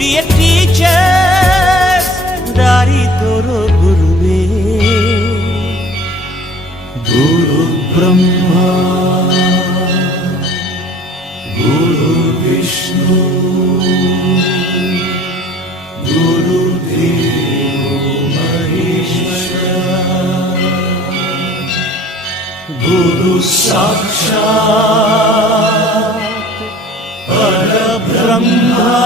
ी च दारि गुरु गुरु ब्रह्मा गुरुविष्णु गुरुवे हरिष्ण गुरु साक्षा ब्रह्मा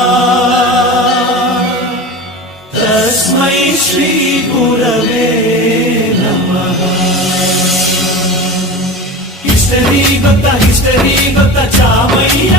శ్రీపురవే నమ ఇష్ట భక్త ఇష్ట దేవత చామయ్య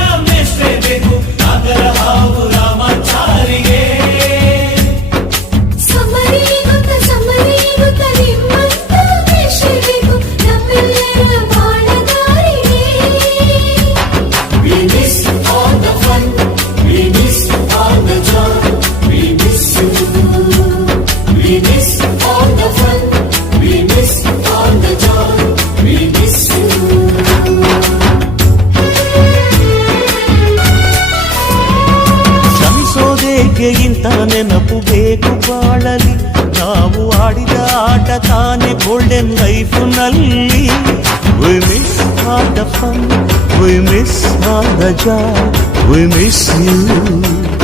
ಬಗ್ಗೆ ಇಂತ ನೆನಪು ಬೇಕು ಬಾಳಲಿ ನಾವು ಆಡಿದ ಆಟ ತಾನೆ ಗೋಲ್ಡನ್ ಲೈಫ್ ನಲ್ಲಿ ವಿ ಮಿಸ್ ಆಟ ಫನ್ ವಿ ಮಿಸ್ ಆ ಜಾ ವಿ ಮಿಸ್ ಯೂ